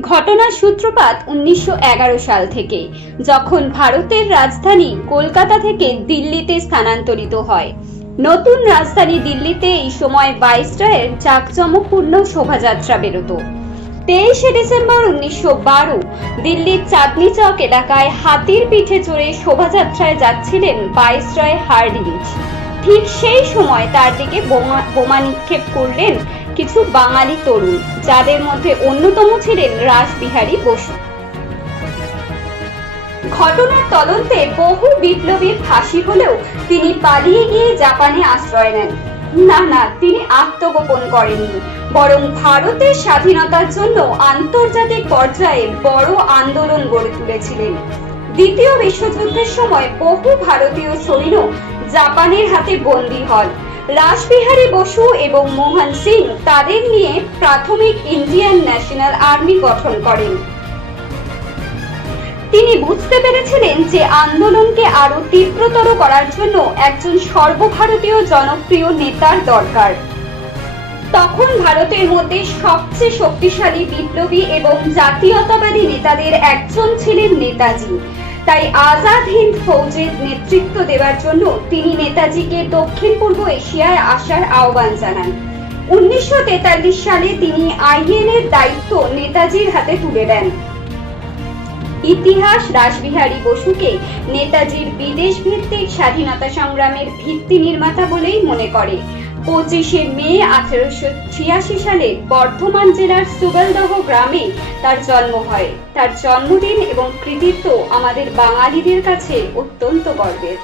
ঘটনার সূত্রপাত 1911 সাল থেকে, যখন ভারতের রাজধানী কলকাতা থেকে দিল্লিতে স্থানান্তরিত হয়। নতুন রাজধানী দিল্লিতে এই সময় ভাইসরয়ের জাঁকজমকপূর্ণ শোভাযাত্রা বেরোতো। 23শে ডিসেম্বর 1912 দিল্লির চাঁদনি চক এলাকায় হাতির পিঠে চড়ে শোভাযাত্রায় যাচ্ছিলেন ভাইসরয় হার্ডিঞ্জ। ঠিক সেই সময় তার দিকে বোমা নিক্ষেপ করলেন কিছু বাঙালি তরুণ, যাদের মধ্যে অন্যতম ছিলেন রাসবিহারী বসু। ঘটনার তদন্তে বহু বিপ্লবীর ফাঁসি হলেও তিনি পালিয়ে গিয়ে জাপানে আশ্রয় নেন। না, তিনি আত্মগোপন করেননি, বরং ভারতের স্বাধীনতার জন্য আন্তর্জাতিক পর্যায়ে বড় আন্দোলন গড়ে তুলেছিলেন। দ্বিতীয় বিশ্বযুদ্ধের সময় বহু ভারতীয় সৈন্য জাপানের হাতে বন্দী হন। রাসবিহারী বসু এবং মোহন সিং তাদের নিয়ে প্রাথমিক ইন্ডিয়ান ন্যাশনাল আর্মি গঠন করেন। তিনি বুঝতে পেরেছিলেন যে আন্দোলনকে আরো তীব্রতর করার জন্য একজন সর্বভারতীয় জনপ্রিয় নেতার দরকার। তখন ভারতের মধ্যে সবচেয়ে শক্তিশালী বিপ্লবী এবং জাতীয়তাবাদী নেতাদের একজন ছিলেন নেতাজি। তাই আজাদ হিন্দ ফৌজের নেতৃত্ব দেওয়ার জন্য তিনি নেতাজিকে দক্ষিণ পূর্ব এশিয়ায় আসার আহ্বান জানান। 1943 সালে তিনি আইএন এর দায়িত্ব নেতাজির হাতে তুলে দেন। ইতিহাস রাসবিহারী বসুকে নেতাজির বিদেশ ভিত্তিক স্বাধীনতা সংগ্রামের ভিত্তি নির্মাতা বলেই মনে করে। 25শে মে 1886 সালে বর্ধমান জেলার সুগলদহ গ্রামে তার জন্ম হয়। তার জন্মদিন এবং কৃতিত্ব আমাদের বাঙালিদের কাছে অত্যন্ত গর্বের।